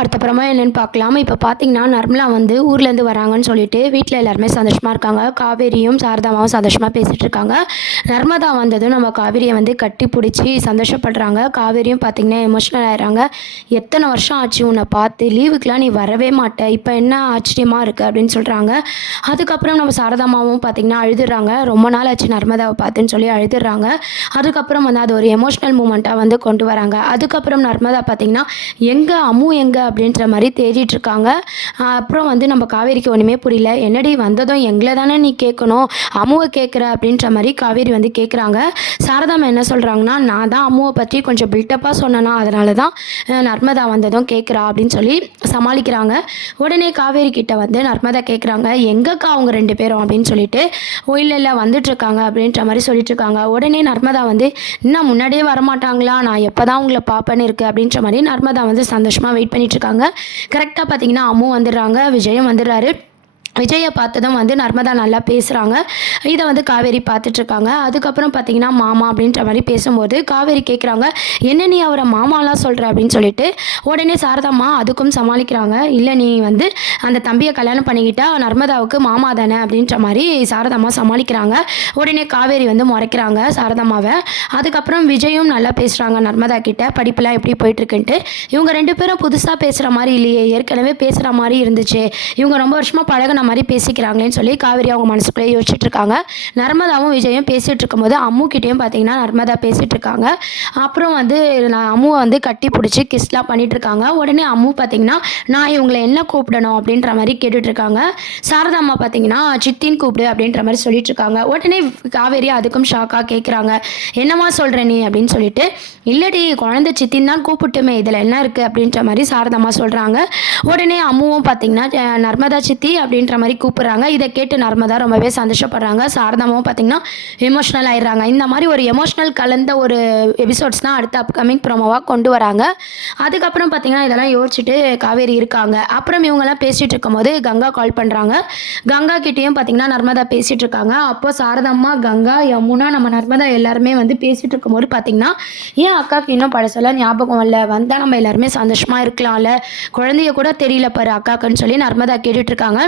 அடுத்தப்புறமா என்னென்னு பார்க்கலாம். இப்போ பார்த்தீங்கன்னா, நர்மலா வந்து ஊர்லேருந்து வராங்கன்னு சொல்லிட்டு வீட்ல எல்லாருமே சந்தோஷமா இருக்காங்க. காவேரியும், சாரதாம்மாவும் சந்தோஷமா பேசிட்டு இருக்காங்க. நர்மதா வந்ததும் நம்ம காவேரிய வந்து கட்டி புடிச்சு சந்தோஷப்படுறாங்க. காவேரியும் பார்த்தீங்கன்னா, எமோஷனல் ஆயிடுறாங்க. "எத்தனை வருஷம் ஆச்சு உன்னை பார்த்து, லீவுக்குலாம் நீ வரவே மாட்ட. இப்போ என்ன ஆச்சரியமா இருக்கு" அப்படின்னு சொல்றாங்க. அதுக்கப்புறம் நம்ம சாரதாம்மாவும் பார்த்தீங்கன்னா அழுதுடுறாங்க. ரொம்ப நாள் ஆச்சு நர்மதாவை பார்த்துன்னு சொல்லி அழுதுடுறாங்க. அதுக்கப்புறம் வந்து அது ஒரு எமோஷனல் மூமெண்ட்டா வந்து கொண்டு வராங்க. அதுக்கப்புறம் நர்மதா பார்த்தீங்கன்னா, "எங்க அம்மு எங்க?" அப்படின்ற மாதிரி தேடிட்டு இருக்காங்க. அப்புறம் வந்து நம்ம காவேரிக்கு ஒன்றுமே புரியல. "என்னடி வந்ததும் எங்களை தானே நீ கேட்கணும், அம்முவை கேட்குற?" அப்படின்ற மாதிரி காவேரி வந்து கேட்குறாங்க. சாரதாம்மா என்ன சொல்கிறாங்கன்னா, "நான் தான் அம்முவை பற்றி கொஞ்சம் பில்டப்பாக சொன்னேனா, அதனால தான் நர்மதா வந்ததும் கேட்குறா" அப்படின்னு சொல்லி சமாளிக்கிறாங்க. உடனே காவேரி கிட்ட வந்து நர்மதா கேட்குறாங்க, "எங்கக்கா அவங்க 2 பேரும்?" அப்படின்னு சொல்லிட்டு. "ஓ இல்லை இல்லை வந்துட்டுருக்காங்க" அப்படின்ற மாதிரி சொல்லிட்டு இருக்காங்க. உடனே நர்மதா வந்து, "இன்னும் முன்னாடியே வரமாட்டாங்களா? நான் எப்போ தான் உங்களை பார்ப்பேன்னு இருக்குது" அப்படின்ற மாதிரி நர்மதா வந்து சந்தோஷமாக வெயிட் பண்ணிட்டு இருக்காங்க. கரெக்டாக பார்த்தீங்கன்னா அம்மு வந்துடுறாங்க. விஜயும் வந்துடுறாரு. விஜயை பார்த்ததும் வந்து நர்மதா நல்லா பேசுகிறாங்க. இதை வந்து காவேரி பார்த்துட்ருக்காங்க. அதுக்கப்புறம் பார்த்தீங்கன்னா, மாமா அப்படின்ற மாதிரி பேசும்போது காவேரி கேட்குறாங்க, "என்ன நீ அவரை மாமாலாம் சொல்கிற?" அப்படின்னு சொல்லிட்டு. உடனே சாரதாம்மா அதுக்கும் சமாளிக்கிறாங்க. "இல்லை நீ வந்து அந்த தம்பியை கல்யாணம் பண்ணிக்கிட்டா நர்மதாவுக்கு மாமா தானே" அப்படின்ற மாதிரி சாரதாம்மா சமாளிக்கிறாங்க. உடனே காவேரி வந்து முறைக்கிறாங்க சாரதாம்மாவை. அதுக்கப்புறம் விஜயும் நல்லா பேசுகிறாங்க நர்மதா கிட்ட, படிப்புலாம் எப்படி போயிட்டுருக்குன்ட்டு. இவங்க 2 பேரும் புதுசாக பேசுகிற மாதிரி இல்லையே, ஏற்கனவே பேசுகிற மாதிரி இருந்துச்சு. இவங்க ரொம்ப வருஷமாக பழகின மாதிரி பேசிக்கிறாங்களேன்னு சொல்லி காவேரி அவங்க மனசுக்குள்ளே யோசிச்சுட்டு இருக்காங்க. நர்மதாவும் விஜயும் பேசிகிட்டு இருக்கும்போது அம்மு கிட்டேயும் பார்த்தீங்கன்னா நர்மதா பேசிகிட்டு இருக்காங்க. அப்புறம் வந்து நான் அம்முவை வந்து கட்டி பிடிச்சி கிஸ்லாம் பண்ணிட்டு இருக்காங்க. உடனே அம்மு பார்த்தீங்கன்னா, "நான் இவங்களை என்ன கூப்பிடணும்?" அப்படின்ற மாதிரி கேட்டுட்டு இருக்காங்க. சாரதாம்மா பார்த்தீங்கன்னா, "சித்தின்னு கூப்பிடு" அப்படின்ற மாதிரி சொல்லிட்டு இருக்காங்க. உடனே காவேரி அதுக்கும் ஷாக்காக கேட்குறாங்க, "என்னம்மா சொல்கிற நீ?" அப்படின்னு சொல்லிட்டு. "இல்லடி, குழந்தை சித்தின்னு தான் கூப்பிட்டுமே, இதில் என்ன இருக்குது?" அப்படின்ற மாதிரி சாரதாம்மா சொல்கிறாங்க. உடனே அம்முவும் பார்த்தீங்கன்னா, நர்மதா சித்தி அப்படின்ற மாதிரி கூப்பிட்றாங்க. இதை கேட்டு நர்மதா ரொம்பவே சந்தோஷப்படுறாங்க. சாரதாமாவும் பார்த்தீங்கன்னா எமோஷனல் ஆயிடுறாங்க. இந்த மாதிரி ஒரு எமோஷனல் கலந்த ஒரு எபிசோட்ஸ் தான் அடுத்த அப்கமிங் ப்ரோமோவாக கொண்டு வராங்க. அதுக்கப்புறம் பார்த்தீங்கன்னா இதெல்லாம் யோசிச்சுட்டு காவேரி இருக்காங்க. அப்புறம் இவங்கெல்லாம் பேசிகிட்டு இருக்கும்போது கங்கா கால் பண்ணுறாங்க. கங்கா கிட்டேயும் பார்த்தீங்கன்னா நர்மதா பேசிகிட்டு இருக்காங்க. அப்போ சாரதாம்மா, கங்கா, யமுனா, நம்ம நர்மதா எல்லாருமே வந்து பேசிகிட்டு இருக்கும்போது பார்த்தீங்கன்னா, "ஏன் அக்காவுக்கு இன்னும் பழசெல்லாம் ஞாபகம் இல்லை? வந்தால் நம்ம எல்லாருமே சந்தோஷமாக இருக்கலாம்ல, குழந்தைய கூட தெரியல பாரு அக்காக்குன்னு" சொல்லி நர்மதா கேட்டுட்ருக்காங்க.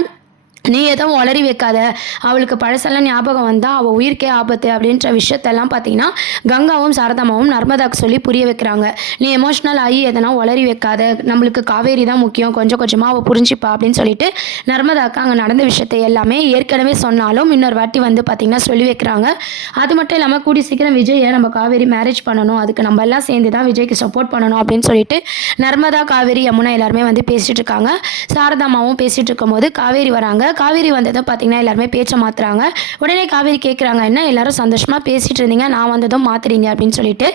"நீ எதுவும் உளறி வைக்காத, அவளுக்கு பழசெல்லாம் ஞாபகம் வந்தால் அவள் உயிருக்கே ஆபத்து" அப்படின்ற விஷயத்தெல்லாம் பார்த்தீங்கன்னா கங்காவும் சாரதாம்மாவும் நர்மதாவுக்கு சொல்லி புரிய வைக்கிறாங்க. "நீ எமோஷ்னல் ஆகி எதனா உளறி வைக்காத, நம்மளுக்கு காவேரி தான் முக்கியம், கொஞ்சம் கொஞ்சமாக அவள் புரிஞ்சுப்பா" அப்படின்னு சொல்லிட்டு நர்மதாவுக்கு அங்கே நடந்த விஷயத்தை எல்லாமே ஏற்கனவே சொன்னாலும் இன்னொரு வாட்டி வந்து பார்த்திங்கன்னா சொல்லி வைக்கிறாங்க. அது மட்டும் இல்லாமல் கூடி சீக்கிரம் விஜயை நம்ம காவேரி மேரேஜ் பண்ணணும், அதுக்கு நம்ம எல்லாம் சேர்ந்து தான் விஜய்க்கு சப்போர்ட் பண்ணணும் அப்படின்னு சொல்லிட்டு நர்மதா, காவேரி, யமுனா எல்லாருமே வந்து பேசிகிட்டு இருக்காங்க. சாரதாம்மாவும் பேசிகிட்டு இருக்கும்போது காவேரி வராங்க. காவேரி வந்ததும் பார்த்தீங்கன்னா எல்லாருமே பேச்சை மாற்றுறாங்க. உடனே காவேரி கேட்குறாங்க, "என்ன எல்லாரும் சந்தோஷமாக பேசிகிட்டு இருந்தீங்க, நான் வந்ததும் மாற்றுறீங்க?" அப்படின்னு சொல்லிட்டு.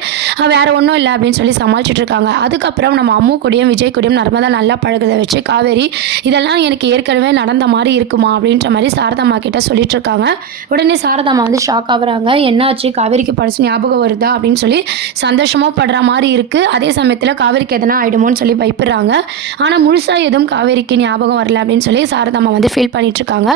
"வேறு ஒன்றும் இல்லை" அப்படின்னு சொல்லி சமாளிச்சுட்டு இருக்காங்க. அதுக்கப்புறம் நம்ம அம்மு கூடயும் விஜய் கூடயும் நர்மதா நல்லா பழகுறத வச்சு காவேரி, "இதெல்லாம் எனக்கு ஏற்கனவே நடந்த மாதிரி இருக்குமா?" அப்படின்ற மாதிரி சாரதாம்மா கிட்ட சொல்லிட்டு இருக்காங்க. உடனே சாரதாம்மா வந்து ஷாக் ஆகுறாங்க. "என்னாச்சு, காவேரிக்கு பழசு ஞாபகம் வருதா?" அப்படின்னு சொல்லி சந்தோஷமாக படுற மாதிரி இருக்குது. அதே சமயத்தில் காவேரிக்கு எதனா ஆகிடுமோன்னு சொல்லி பயப்படுறாங்க. ஆனால் முழுசாக எதுவும் காவேரிக்கு ஞாபகம் வரல அப்படின்னு சொல்லி சாரதாம்மா வந்து ஃபீல் பண்ணிட்டு இருக்காங்க.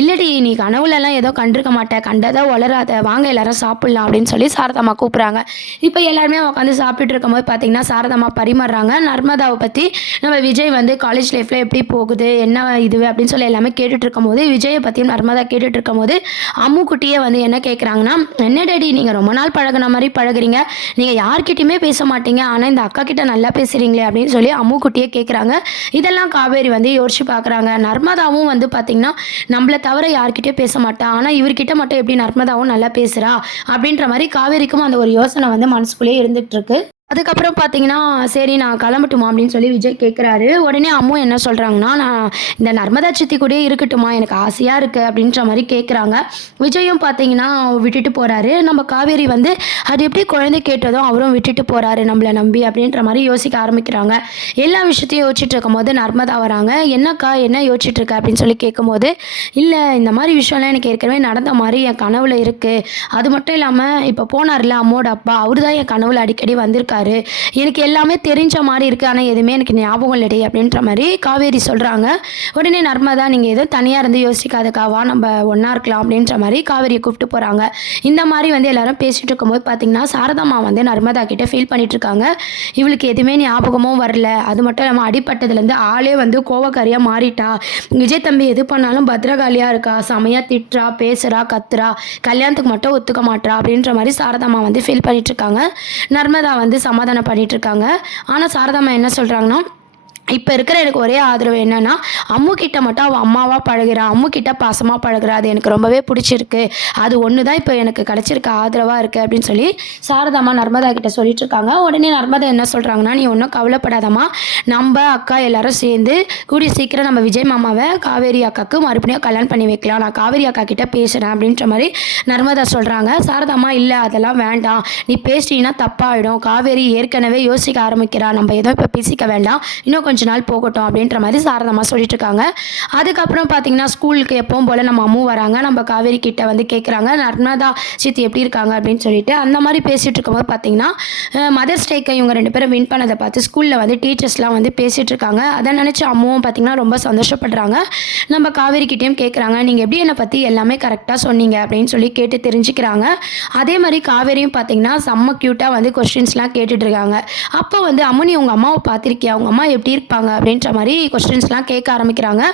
"இல்லடி, நீ கனவுலலாம் ஏதோ கண்டிருக்க மாட்ட, கண்டதை உளராத, வாங்க எல்லாரும் சாப்பிட்லாம்" அப்படின்னு சொல்லி சாரதாம்மா கூப்பிட்றாங்க. இப்போ எல்லாருமே உட்காந்து சாப்பிட்டுட்டு இருக்கும்போது பார்த்தீங்கன்னா சாரதாம்மா பரிமாறுறாங்க. நர்மதாவை பற்றி நம்ம விஜய் வந்து காலேஜ் லைஃப்பில் எப்படி போகுது, என்ன இது அப்படின்னு சொல்லி எல்லாமே கேட்டுட்டு இருக்கும்போது, விஜயை பற்றியும் நர்மதா கேட்டுட்டு இருக்கும்போது அம்மு குட்டியே வந்து என்ன கேட்குறாங்கன்னா, "என்ன டேடி, நீங்கள் ரொம்ப நாள் பழகுன மாதிரி பழகுறீங்க, நீங்கள் யார்கிட்டையுமே பேச மாட்டீங்க, ஆனால் இந்த அக்கா கிட்ட நல்லா பேசுகிறீங்களே" அப்படின்னு சொல்லி அம்மு குட்டியே கேட்குறாங்க. இதெல்லாம் காவேரி வந்து யோசிச்சு பார்க்குறாங்க. நர்மதாவும் வந்து பார்த்திங்கன்னா நம்மள தவிர யார்கிட்டயும் பேச மாட்டா, ஆனால் இவர்கிட்ட மட்டும் எப்படி நர்மதாவும் நல்லா பேசுகிறா அப்படின்ற மாதிரி காவேரிக்கும் அந்த ஒரு யோசனை வந்து மனசுக்குள்ளேயே இருந்துகிட்டு இருக்கு. அதுக்கப்புறம் பார்த்தீங்கன்னா, "சரி நான் கிளம்பட்டுமா?" அப்படின்னு சொல்லி விஜய் கேட்குறாரு. உடனே அம்மு என்ன சொல்கிறாங்கன்னா, "நான் இந்த நர்மதா சித்தி கூடயே இருக்கட்டுமா, எனக்கு ஆசையாக இருக்குது" அப்படின்ற மாதிரி கேட்குறாங்க. விஜயும் பார்த்தீங்கன்னா விட்டுட்டு போகிறாரு. நம்ம காவேரி வந்து, "அது எப்படி குழந்தை கேட்டதும் அவரும் விட்டுட்டு போகிறாரு நம்மளை நம்பி" அப்படின்ற மாதிரி யோசிக்க ஆரம்பிக்கிறாங்க. எல்லா விஷயத்தையும் யோசிச்சுட்டு இருக்கும்போது நர்மதா வராங்க. "என்னக்கா, என்ன யோசிச்சுட்டு இருக்க?" அப்படின்னு சொல்லி கேட்கும்போது, "இல்லை, இந்த மாதிரி விஷயம்லாம் எனக்கு ஏற்கனவே நடந்த மாதிரி என் கனவுல இருக்குது. அது மட்டும் இல்லாமல் இப்போ போனார்ல அம்மோட அப்பா, அவரு தான் என் கனவுல அடிக்கடி வந்திருக்காரு. இருக்காரு. எனக்கு எல்லாமே தெரிஞ்ச மாரி இருக்கு. ஆனா எதுவுமே எனக்கு ஞாபகம் இல்லடி அப்படின்ற மாரி காவேரி சொல்றாங்க. உடனே நர்மதா நீங்க எதுவும் தனியா இருந்து யோசிக்காதக்கா, வா நம்ம ஒண்ணா இருக்கலாம் அப்படின்ற மாரி காவேரிய கூப்பிட்டு போறாங்க. இந்த மாரி வந்து எல்லாரும் பேசிட்டு இருக்கும்போது பார்த்தீங்கன்னா, சாரதாம்மா வந்து நர்மதா கிட்ட ஃபீல் பண்ணிட்டு இருக்காங்க. இவளுக்கு எதுவுமே ஞாபகமும் வரல. அது மட்டும் இல்லாம அடிபட்டதுலேருந்து ஆளே வந்து கோவக்காரியா மாறிட்டா. விஜய் தம்பி எது பண்ணாலும் பத்திரகாளியா இருக்கா. செமையா திட்டுறா, பேசுறா, கத்துறா. கல்யாணத்துக்கு மட்டும் ஒத்துக்க மாட்றா அப்படின்ற மாரி சாரதாம்மா வந்து ஃபீல் பண்ணிட்டு இருக்காங்க. நர்மதா வந்து சமாதானம் பண்ணிட்டு இருக்காங்க. ஆனா சாரதாம்மா என்ன சொல்றாங்கன்னா, இப்ப இருக்கிற எனக்கு ஒரே ஆதரவு என்னன்னா, அம்மு கிட்ட மட்டும் அவ அம்மாவா பழகுறா. அம்மு கிட்ட பாசமா பழகுறா. அது எனக்கு ரொம்பவே புடிச்சிருக்கு. அது ஒண்ணு தான் இப்ப எனக்கு கிடைச்சிருக்க ஆதரவா இருக்கு அப்படின்னு சொல்லி சாரதாம்மா நர்மதா கிட்ட சொல்லிட்டு இருக்காங்க. உடனே நர்மதா என்ன சொல்றாங்கன்னா, "நீ ஒண்ணும் கவலைப்படாதம்மா. நம்ப அக்கா எல்லாரும் சேர்ந்து கூடிய சீக்கிரம் நம்ம விஜய் மாமாவ காவேரி அக்காக்கு மறுபடியும் கல்யாணம் பண்ணி வைக்கலாம். நான் காவேரி அக்கா கிட்ட பேசுறேன்." அப்படின்ற மாரி நர்மதா சொல்றாங்க. சாரதாம்மா, "இல்ல அதெல்லாம் வேண்டாம். நீ பேசினீன்னா தப்பாயிடும். காவேரி ஏற்கனவே யோசிக்க ஆரம்பிக்கிறா. நம்ம எதுவும் இப்ப பேசிக்க வேண்டாம். இன்னும் கொஞ்ச நாள் போகட்டும்." அப்படின்ற மாதிரி சாரதாம்மா சொல்லிட்டு இருக்காங்க. அதுக்கப்புறம் பார்த்தீங்கன்னா, ஸ்கூலுக்கு எப்பவும் போல நம்ம அம்மு வராங்க. நம்ம காவேரி கிட்ட வந்து கேட்குறாங்க, நர்மதா சித்தி எப்படி இருக்காங்க அப்படின்னு சொல்லிட்டு. அந்த மாதிரி பேசிட்டு இருக்கும்போது பார்த்தீங்கன்னா, மதர்ஸ் டேக்கு இவங்க 2 பேரும் வின் பண்ணதை பார்த்து ஸ்கூலில் வந்து டீச்சர்ஸ்லாம் வந்து பேசிட்டு இருக்காங்க. அதை நினச்சி அம்முவும் பார்த்தீங்கன்னா ரொம்ப சந்தோஷப்படுறாங்க. நம்ம காவேரி கிட்டேயும் கேட்குறாங்க, நீங்கள் எப்படி என்னை பற்றி எல்லாமே கரெக்டாக சொன்னீங்க அப்படின்னு சொல்லி கேட்டு தெரிஞ்சுக்கிறாங்க. அதே மாதிரி காவேரியும் பார்த்தீங்கன்னா செம்ம க்யூட்டாக வந்து கொஸ்டின்ஸ்லாம் கேட்டுட்டு இருக்காங்க. அப்போ வந்து அம்மு, நீ உங்கள் அம்மாவை பார்த்துருக்கியா? உங்கள் அம்மா எப்படி இருப்பாங்க அப்படின்ற மாதிரி கொஸ்டின்ஸ்லாம் கேட்க ஆரம்பிக்கிறாங்க.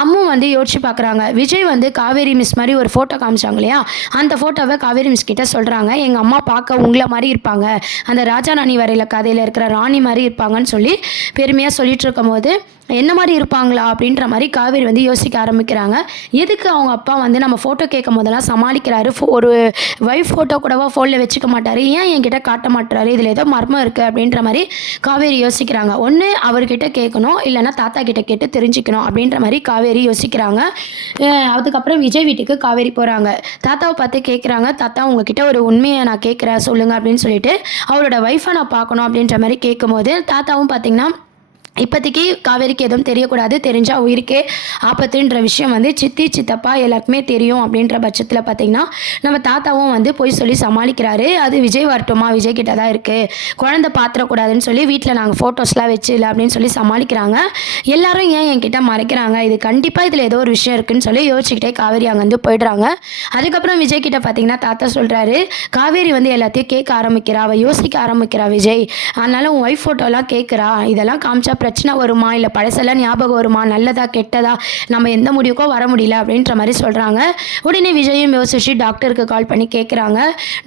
அம்மு வந்து யோசிச்சு பார்க்குறாங்க. விஜய் வந்து காவேரி மிஸ் மாதிரி ஒரு ஃபோட்டோ காமிச்சாங்க இல்லையா, அந்த ஃபோட்டோவை காவேரி மிஸ் கிட்ட சொல்கிறாங்க, எங்கள் அம்மா பார்க்க உங்களை மாதிரி இருப்பாங்க, அந்த ராஜா ராணி வரையில கதையில் இருக்கிற ராணி மாதிரி இருப்பாங்கன்னு சொல்லி பெருமையாக சொல்லிட்டு இருக்கும்போது, என்ன மாதிரி இருப்பாங்களா அப்படின்ற மாதிரி காவேரி வந்து யோசிக்க ஆரம்பிக்கிறாங்க. எதுக்கு அவங்க அப்பா வந்து நம்ம ஃபோட்டோ கேட்கும் போதெல்லாம் சமாளிக்கிறாரு, ஒரு ஒய்ஃப் ஃபோட்டோ கூடவா ஃபோனில் வச்சுக்க மாட்டார், ஏன் என்கிட்ட காட்ட மாட்டாரு, இதில் ஏதோ மர்மம் இருக்குது அப்படின்ற மாதிரி காவேரி யோசிக்கிறாங்க. ஒன்று அவர்கிட்ட கேட்கணும், இல்லைன்னா தாத்தா கிட்ட கேட்டு தெரிஞ்சுக்கணும் அப்படின்ற மாதிரி காவேரி யோசிக்கிறாங்க. அதுக்கப்புறம் விஜய் வீட்டுக்கு காவேரி போகிறாங்க. தாத்தாவை பார்த்து கேட்குறாங்க, தாத்தா உங்ககிட்ட ஒரு உண்மையை நான் கேட்குறேன் சொல்லுங்கள் அப்படின்னு சொல்லிட்டு அவரோட ஒய்ஃபை நான் பார்க்கணும் அப்படின்ற மாதிரி கேட்கும்போது, தாத்தாவும் பார்த்தீங்கன்னா இப்போதைக்கு காவேரிக்கு எதுவும் தெரியக்கூடாது, தெரிஞ்சால் உயிருக்கே ஆபத்துன்ற விஷயம் வந்து சித்தி சித்தப்பா எல்லாருக்குமே தெரியும் அப்படின்ற பட்சத்தில் பார்த்திங்கன்னா நம்ம தாத்தாவும் வந்து போய் சொல்லி சமாளிக்கிறாரு. அது விஜய் வரட்டுமா, விஜய் கிட்ட தான் இருக்குது, குழந்தை பாத்திரக்கூடாதுன்னு சொல்லி வீட்டில் நாங்கள் ஃபோட்டோஸ்லாம் வச்சு இல்லை அப்படின்னு சொல்லி சமாளிக்கிறாங்க. எல்லாரும் ஏன் என்கிட்ட மறைக்கிறாங்க, இது கண்டிப்பாக இதில் ஏதோ ஒரு விஷயம் இருக்குதுன்னு சொல்லி யோசிச்சுக்கிட்டே காவேரி அங்கேருந்து போயிடுறாங்க. அதுக்கப்புறம் விஜய் கிட்ட பார்த்திங்கன்னா தாத்தா சொல்கிறாரு, காவேரி வந்து எல்லாத்தையும் கேட்க ஆரம்பிக்கிறா, அவள் யோசிக்க ஆரம்பிக்கிறா விஜய், அதனால் உன் ஒய்ஃப் ஃபோட்டோலாம் கேட்குறா, இதெல்லாம் காமிச்சா பிரச்சனை வருமா, இல்லை பழசெல்லாம் ஞாபகம் வருமா, நல்லதா கெட்டதா, நம்ம எந்த முடிவுக்கோ வர முடியல அப்படின்ற மாதிரி சொல்கிறாங்க. உடனே விஜயும் யோசிச்சு டாக்டருக்கு கால் பண்ணி கேட்குறாங்க.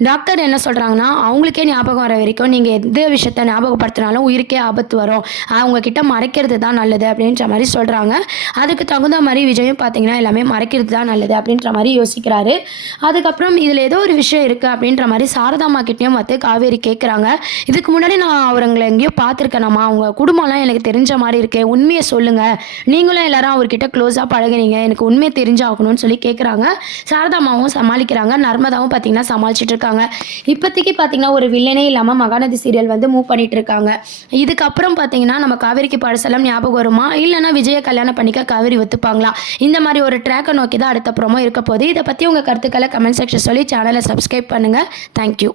டாக்டர் என்ன சொல்கிறாங்கன்னா, அவங்களுக்கே ஞாபகம் வர வரைக்கும் நீங்கள் எந்த விஷயத்த ஞாபகப்படுத்தினாலும் உயிருக்கே ஆபத்து வரும், அவங்க கிட்ட மறைக்கிறது தான் நல்லது அப்படின்ற மாதிரி சொல்கிறாங்க. அதுக்கு தகுந்த மாதிரி விஜயும் பார்த்தீங்கன்னா எல்லாமே மறைக்கிறது தான் நல்லது அப்படின்ற மாதிரி யோசிக்கிறாரு. அதுக்கப்புறம் இதில் ஏதோ ஒரு விஷயம் இருக்குது அப்படின்ற மாதிரி சாரதாம்மா கிட்டேயும் வந்து காவேரி கேட்குறாங்க. இதுக்கு முன்னாடி நான் அவங்களை எங்கேயோ பார்த்துருக்கேனாம்மா, அவங்க குடும்பம்லாம் எனக்கு தெரிஞ்ச மாதிரி இருக்கு, உண்மையை சொல்லுங்க, நீங்களும் எல்லாரும் அவர்கிட்ட க்ளோஸாக பழகுனீங்க, எனக்கு உண்மையை தெரிஞ்சாகணும்னு சொல்லி கேட்குறாங்க. சாரதாமாவும் சமாளிக்கிறாங்க. நர்மதாவும் பார்த்தீங்கன்னா சமாளிச்சுட்டு இருக்காங்க. இப்போதைக்கு பார்த்தீங்கன்னா ஒரு வில்லனே இல்லாமல் மகாநதி சீரியல் வந்து மூவ் பண்ணிட்டு இருக்காங்க. இதுக்கப்புறம் பார்த்தீங்கன்னா நம்ம காவேரிக்கு பழசெல்லாம் ஞாபகம் வருமா, இல்லைன்னா விஜயை கல்யாணம் பண்ணிக்க காவேரி ஒத்துப்பாங்களா, இந்த மாதிரி ஒரு ட்ராக்கை நோக்கி தான் அடுத்த ப்ரோமோ இருக்க போகுது. இதை பற்றி உங்கள் கருத்துக்களை கமெண்ட் செக்ஷன் சொல்லி சேனலை சப்ஸ்கிரைப் பண்ணுங்கள். தேங்க்யூ.